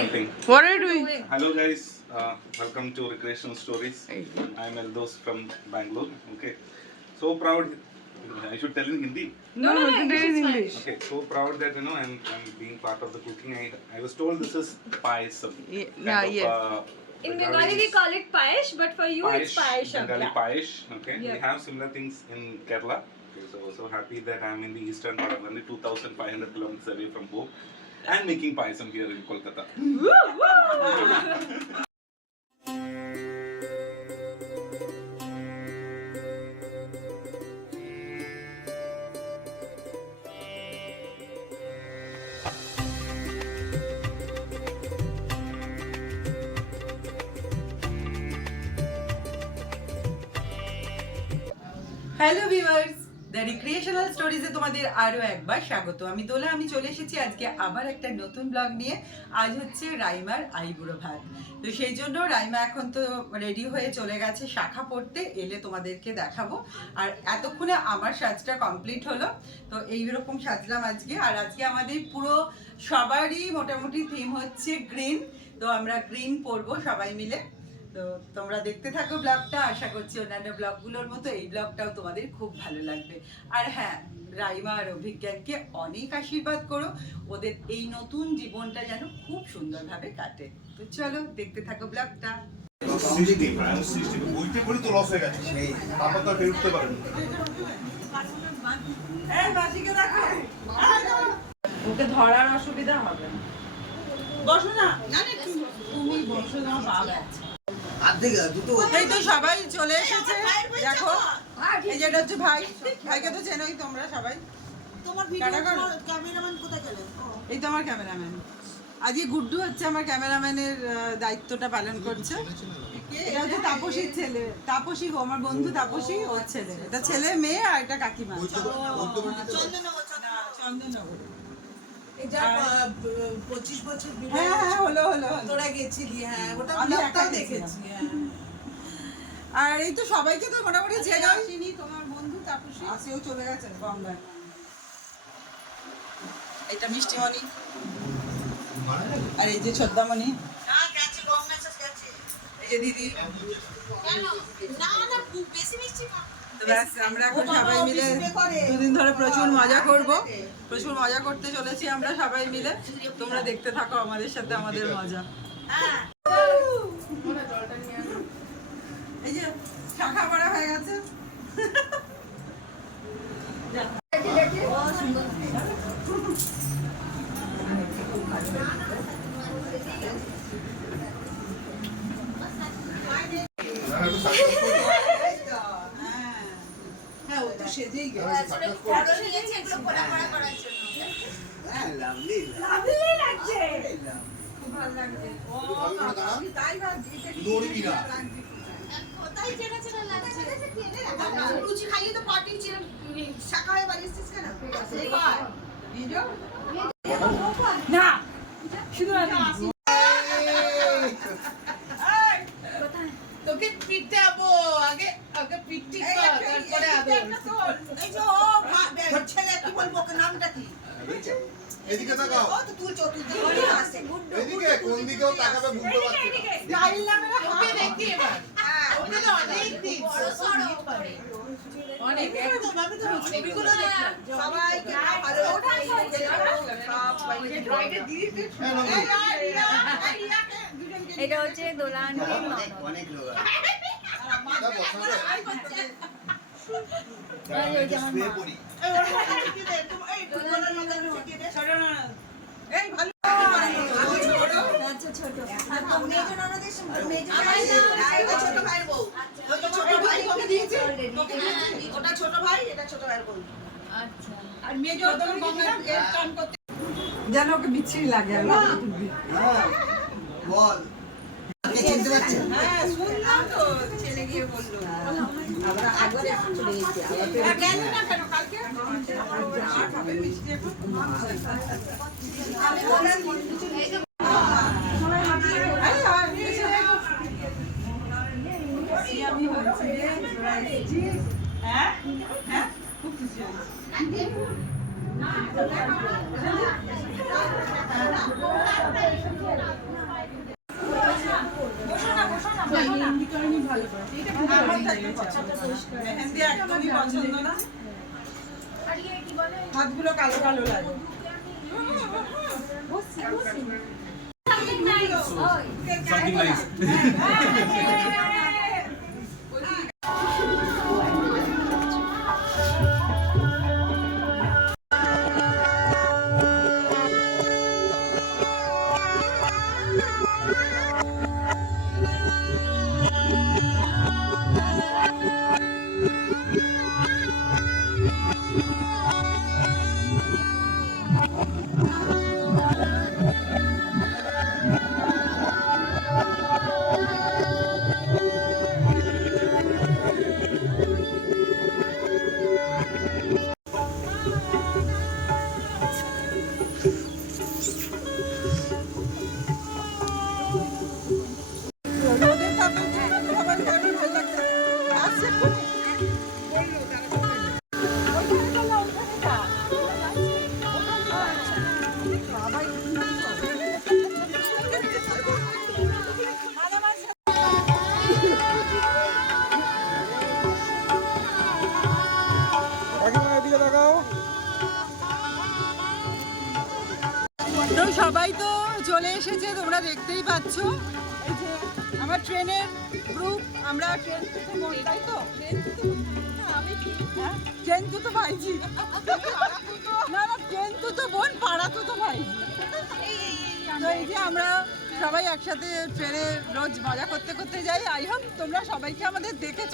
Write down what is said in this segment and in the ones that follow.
something. What are you doing? Hello guys, uh, welcome to Recreational Stories. I'm Eldos from Bangalore. Okay, so proud. I should tell in Hindi. No, no, no, in English. Okay, so proud that you know I'm, I'm being part of the cooking. I, I was told this is payasam. Ye- kind yeah, of, yes. uh, In Bengali Bengali we call it paesh, but for you it's paesh, paesham. Bengali Yeah. paesh. Okay, we have similar things in Kerala. Okay, so so happy that I'm in the eastern part of only 2,500 kilometers away from home and making payasam here in Kolkata. Hello viewers, the recreational স্টোরিজে তোমাদের আরও একবার স্বাগত। আমি দোলা, আমি চলে এসেছি আজকে আবার একটা নতুন ব্লগ নিয়ে। আজ হচ্ছে রাইমার আইবুড়ো ভাত। তো সেই জন্য রাইমা এখন তো রেডি হয়ে চলে গেছে শাখা পড়তে, এলে তোমাদেরকে দেখাবো। আর এতক্ষণে আমার সাজটা কমপ্লিট হলো। তো এইরকম সাজলাম আজকে। আর আজকে আমাদের পুরো সবারই মোটামুটি থিম হচ্ছে গ্রিন তো আমরা গ্রিন পরবো সবাই মিলে। তো তোমরা দেখতে থাকো ব্লগটা আশা করছি অন্যান্য ব্লগগুলোর মতো এই ব্লগটাও তোমাদের খুব ভালো লাগবে। আর হ্যাঁ রাইমা আর অভিজ্ঞানকে অনেক আশীর্বাদ করো ওদের এই নতুন জীবনটা যেন খুব সুন্দরভাবে কাটে। তো চলো দেখতে থাকো ব্লগটা। সৃষ্টি সৃষ্টি। বইতে পড়ি তো লস হয়ে গেছে। তারপর তো ফেরত পারেন। ওকে ধরার অসুবিধা হবে বসো না। তুমি বসো না বাবা এই তো সবাই চলে এসেছে। দেখো এই যেটা হচ্ছে ভাই। ভাইকে তো চেনোই তোমরা সবাই। এই তো আমার ক্যামেরাম্যান আজকে গুড্ডু হচ্ছে আমার ক্যামেরাম্যানের দায়িত্বটা পালন করছে। এটা হচ্ছে তাপসীর ছেলে। তাপসী গো আমার বন্ধু তাপসী ওর ছেলে। এটা ছেলে মেয়ে আর এটা কাকিমা। চন্দননগর। আর এই তো সবাইকে তো মোটামুটি চেনাই। তোমার বন্ধু তাপসী? আসেও চলে গেছে গঙ্গায়। এটা মিষ্টিমণি। আর এই যে এই যে দিদি। না না বেশি মিষ্টি তো ব্যাস আমরা এখন সবাই মিলে দুদিন ধরে প্রচুর মজা করব। প্রচুর মজা করতে চলেছি আমরা সবাই মিলে। তোমরা দেখতে থাকো আমাদের সাথে আমাদের মজা হ্যাঁ এই যে শাখা পড়া হয়ে গেছে হ্যাঁ ও তো সেজেই গেছে তাই ভাবছি এটা কি দৌড়ি কিনা লুচি খাইয়ে তো পাটি ছিলাম শাখা হয়ে কেন? ভিডিও না তোকে যাব আগে আগে কর তারপরে আদর। এই যে ও ছেলে কি বলব নামটা কি? এদিকে তাকাও ও তো তুই দিকে আসছে এদিকে কোন দিকেও তাকাবে বুঝতে পারছি না ওকে দেখি এবার তো অনেক দিন অনেক একদম আমি তো ছবিগুলো দেখলাম সবাইকে ভালো হ্যাঁ, নন্দী। এটা হচ্ছে দোলা আন্টির ননদ। ওটা ছোট ভাই এটা ছোট ভাইয়ের বউ আচ্ছা। আর মেজো তোর গঙ্গা এর করতে যেন ওকে বিচ্ছিরি লাগে আমি হ্যাঁ শুনলাম তো। গিয়ে বলল হ্যাঁ, কেন না কেন কালকে আর খাবে। খুশি হয়েছি রে, তোরা একদমই পছন্দ না। হাতগুলো কালো কালো লাগে। Something nice. ট্রেনের গ্রুপ আমরা ট্রেন থেকে বোন তাই তো? হ্যাঁ? ট্রেন তো তো ভাইজি। না না ট্রেন তো তো বোন পাড়া তো তো ভাইজি। তো এই যে আমরা সবাই একসাথে ট্রেনে রোজ মজা করতে করতে যাই। আই হোপ তোমরা সবাইকে আমাদের দেখেছ।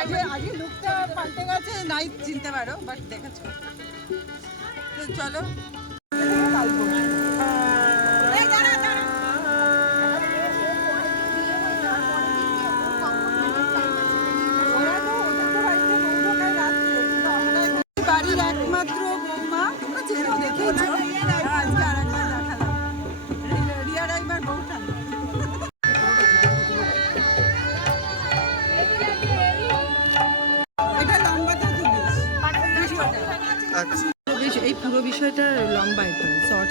আগে আগে লুকটা পাল্টে গেছে নাই চিনতে পারো বাট দেখেছ। তো চলো। এই পুরো বিষয়টা লম্বা এটা শর্ট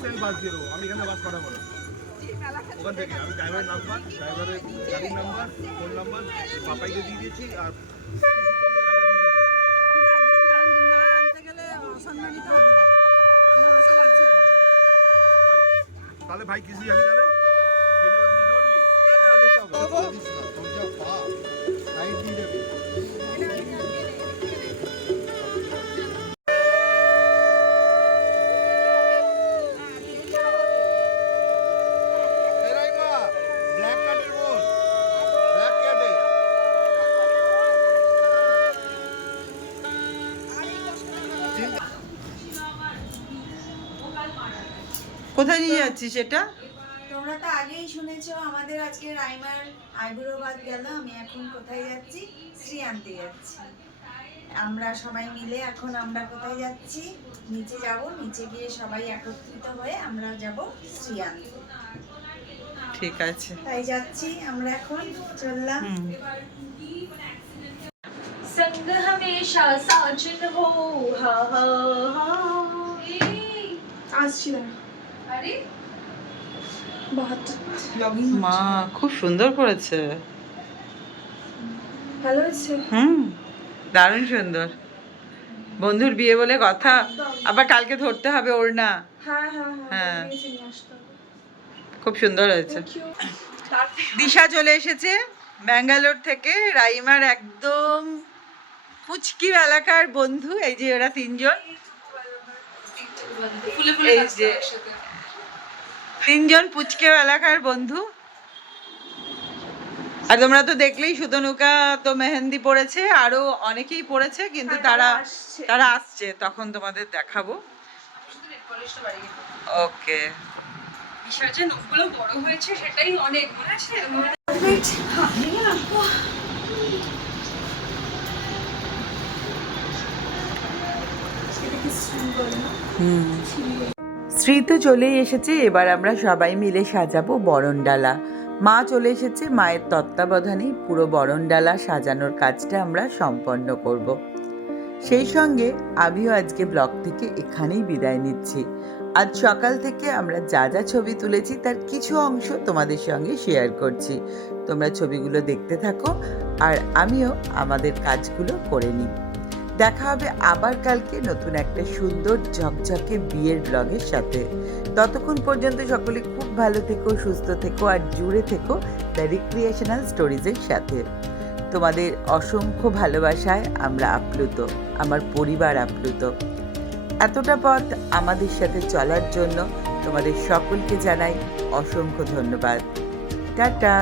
অফিসিয়াল বাস দিয়ে দেবো। আমি এখানে বাস পাঠাবো না। ওখান থেকে আমি ড্রাইভারের নাম্বার ড্রাইভারের গাড়ির নাম্বার ফোন নাম্বার পাপাইকে দিয়ে দিয়েছি আর। তাহলে ভাই কিছু যাবি তাহলে কোথায় নিয়ে যাচ্ছিস এটা তোমরা তো আগেই শুনেছো আমাদের আজকে রাইমার আইবুড়ো ভাত গেল আমি এখন কোথায় যাচ্ছি শ্রী আনতে যাচ্ছি আমরা সবাই মিলে এখন আমরা কোথায় যাচ্ছি নিচে যাব নিচে গিয়ে সবাই একত্রিত হয়ে আমরা যাব শ্রী আনতে ঠিক আছে তাই যাচ্ছি আমরা এখন চললাম হুম संग हमेशा साजन हो हा हा हा আসছি না अरे মা খুব সুন্দর করেছে। ভালো হচ্ছে হুম দারুণ সুন্দর। বন্ধুর বিয়ে বলে কথা। আবার কালকে ধরতে হবে ওর না হ্যাঁ হ্যাঁ হ্যাঁ। খুব সুন্দর হয়েছে। দিশা চলে এসেছে ব্যাঙ্গালোর থেকে। রাইমার একদম পুচকি এলাকার বন্ধু। এই যে ওরা তিনজন। এই যে তিনজন পুচকে এলাকার বন্ধু। আর তোমরা তো দেখলেই সুতনুকা তো মেহেন্দি পড়েছে আরও অনেকেই পড়েছে কিন্তু তারা তারা আসছে। তখন তোমাদের দেখাবো। ওকে। বিশাল যে বড় হয়েছে সেটাই অনেক মনে আছে? শ্রী তো চলেই এসেছে, এবার আমরা সবাই মিলে সাজাবো বরণডালা। মা চলে এসেছে, মায়ের তত্ত্বাবধানে পুরো বরণডালা সাজানোর কাজটা আমরা সম্পন্ন করব। সেই সঙ্গে আমিও আজকে ব্লগ থেকে এখানেই বিদায় নিচ্ছি। আজ সকাল থেকে আমরা যা যা ছবি তুলেছি, তার কিছু অংশ তোমাদের সঙ্গে শেয়ার করছি। তোমরা ছবিগুলো দেখতে থাকো, আর আমিও আমাদের কাজগুলো করে নিই। দেখা হবে আবার কালকে নতুন একটা সুন্দর ঝকঝকে বিয়ের ব্লগের সাথে। ততক্ষণ পর্যন্ত সকলে খুব ভালো থেকো, সুস্থ থেকো আর জুড়ে থেকো দ্য রিক্রিয়েশনাল স্টোরিজের সাথে। তোমাদের অসংখ্য ভালোবাসায় আমরা আপ্লুত, আমার পরিবার আপ্লুত। এতটা পথ আমাদের সাথে চলার জন্য তোমাদের সকলকে জানাই অসংখ্য ধন্যবাদ। টাটা!